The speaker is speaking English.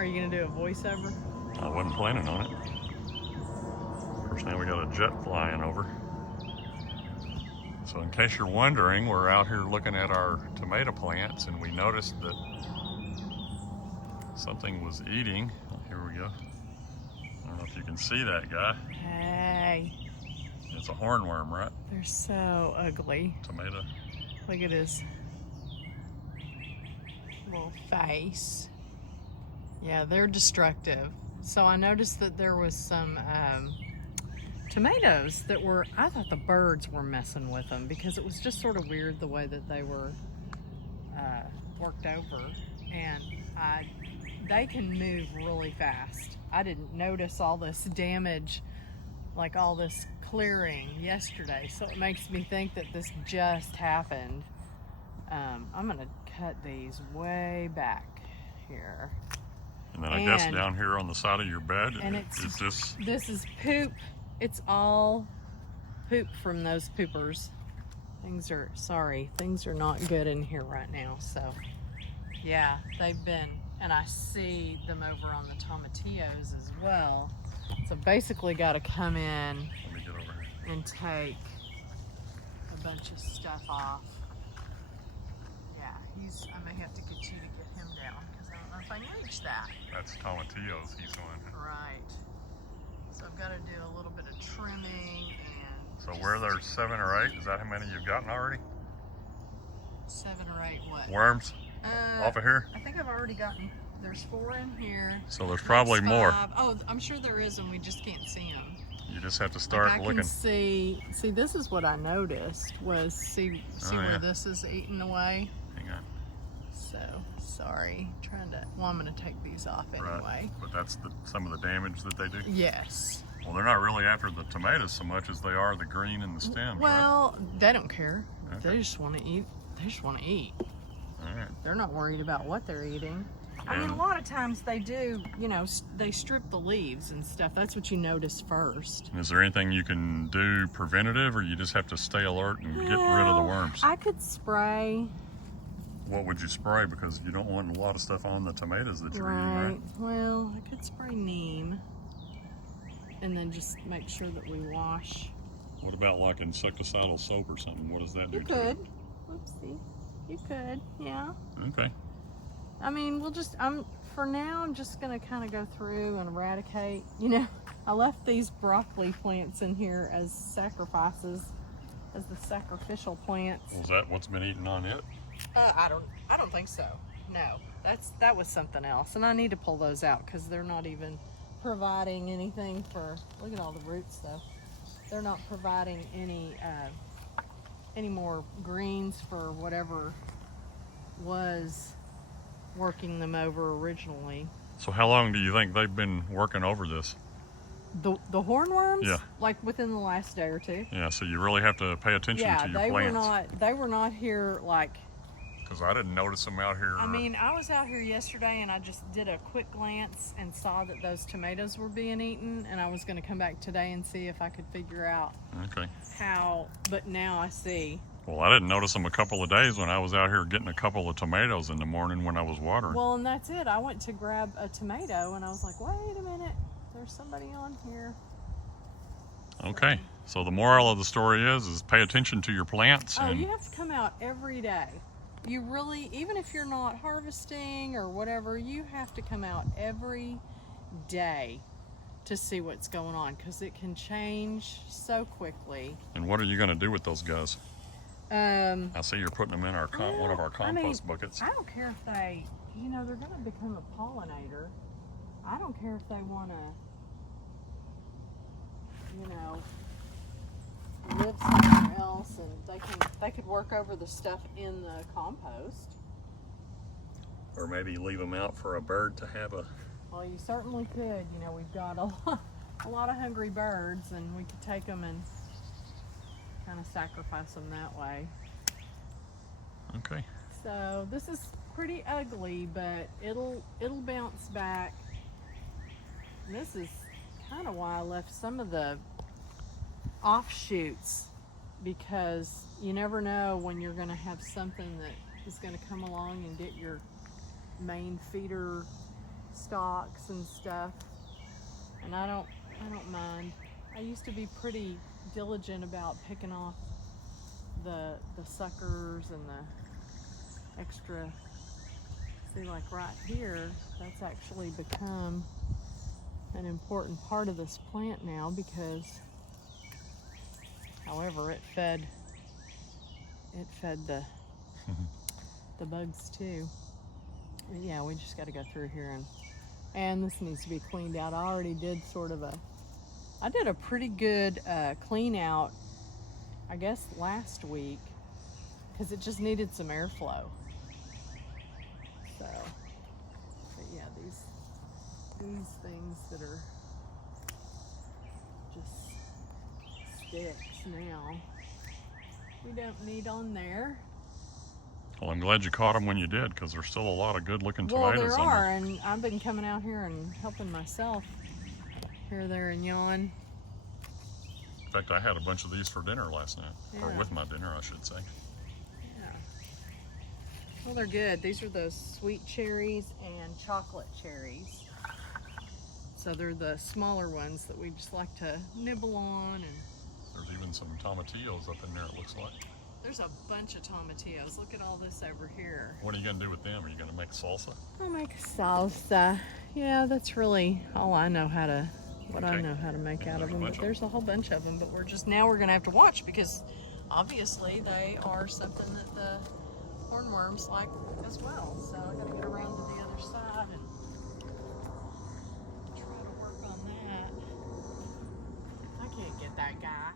Are you gonna do a voiceover? I wasn't planning on it. First thing, we got a jet flying over. So in case you're wondering, we're out here looking at our tomato plants and we noticed that something was eating. Oh, here we go. I don't know if you can see that guy. Hey. It's a hornworm, right? They're so ugly. Tomato. Look at his little face. Yeah, they're destructive. So I noticed that there was some tomatoes that were, I thought the birds were messing with them because it was just sort of weird the way that they were worked over. And they can move really fast. I didn't notice all this damage, like all this clearing yesterday. So it makes me think that this just happened. I'm gonna cut these way back here. And then I guess down here on the side of your bed, and this is poop. It's all poop from those poopers. Things are not good in here right now. So yeah, they've been, and I see them over on the tomatillos as well. So basically got to come in Let me get over here. and take a bunch of stuff off. Yeah, I may have to get you to get him down because I don't know if I can reach that. That's tomatillos he's on. Right. So I've got to do a little bit of trimming and. So where there's 7 or 8, is that how many you've gotten already? 7 or 8 what? Worms? Off of here? I think I've already gotten. There's 4 in here. So there's probably more. Oh, I'm sure there is, and we just can't see them. You just have to start I looking. can see. This is what I noticed was see where this is eaten away. Hang on. So sorry, well, I'm gonna take these off anyway. Right. But that's some of the damage that they do? Yes. Well, they're not really after the tomatoes so much as they are the green and the stems. Well, they don't care. Okay. They just want to eat. All right. They're not worried about what they're eating. I mean, a lot of times they do, they strip the leaves and stuff. That's what you notice first. Is there anything you can do preventative, or you just have to stay alert and get rid of the worms? I could spray. What would you spray? Because you don't want a lot of stuff on the tomatoes that you're eating, right? Well, I could spray neem and then just make sure that we wash. What about like insecticidal soap or something? What does that do You to could. Oopsie. You could, yeah. Okay. I mean, for now, I'm just going to kind of go through and eradicate. I left these broccoli plants in here as sacrifices, as the sacrificial plants. Was that what's been eaten on it? I don't think so. No, that was something else. And I need to pull those out because they're not even providing anything for, look at all the roots though. They're not providing any more greens for whatever was working them over originally. So how long do you think they've been working over this? The hornworms? Yeah. Like within the last day or two. Yeah, so you really have to pay attention to your plants. They were not here like. Because I didn't notice them out here. I mean, I was out here yesterday and I just did a quick glance and saw that those tomatoes were being eaten, and I was going to come back today and see if I could figure out how, but now I see. Well, I didn't notice them a couple of days when I was out here getting a couple of tomatoes in the morning when I was watering. Well, and that's it. I went to grab a tomato and I was like, wait a minute, there's somebody on here. Okay, so the moral of the story is pay attention to your plants. Oh, you have to come out every day. You really, even if you're not harvesting or whatever, you have to come out every day to see what's going on because it can change so quickly. And what are you going to do with those guys? I see you're putting them in one of our compost buckets. I don't care if they, they're going to become a pollinator. I don't care if they want to, live somewhere else, and they could work over the stuff in the compost. Or maybe leave them out for a bird to have a. Well, you certainly could. We've got a lot of hungry birds, and we could take them and kind of sacrifice them that way. Okay. So this is pretty ugly, but it'll bounce back. And this is kind of why I left some of the offshoots, because you never know when you're going to have something that is going to come along and get your main feeder stalks and stuff, and I don't mind. I used to be pretty diligent about picking off the suckers and the extra. See, like right here, that's actually become an important part of this plant now because, however, it fed the bugs too. But yeah, we just got to go through here and this needs to be cleaned out. I already did I did a pretty good clean out, I guess last week, because it just needed some airflow. So, but yeah, these things that are just sticks now, we don't need on there. Well, I'm glad you caught them when you did, because there's still a lot of good-looking tomatoes. Well, there are, and I've been coming out here and helping myself here, there, and yon. In fact, I had a bunch of these for dinner last night, or Yeah. with my dinner, I should say. Yeah. Well, they're good. These are those sweet cherries and chocolate cherries. So they're the smaller ones that we just like to nibble on. And There's even some tomatillos up in there, it looks like. there's a bunch of tomatillos. Look at all this over here. What are you going to do with them? Are you going to make salsa? I'll make salsa. Yeah, that's really all I know how to, I Okay. know how to make Yeah, out of there's a them. bunch But of there's a whole bunch of them. But we're gonna have to watch because obviously they are something that the hornworms like as well. So I gotta get around to the other side and try to work on that. I can't get that guy.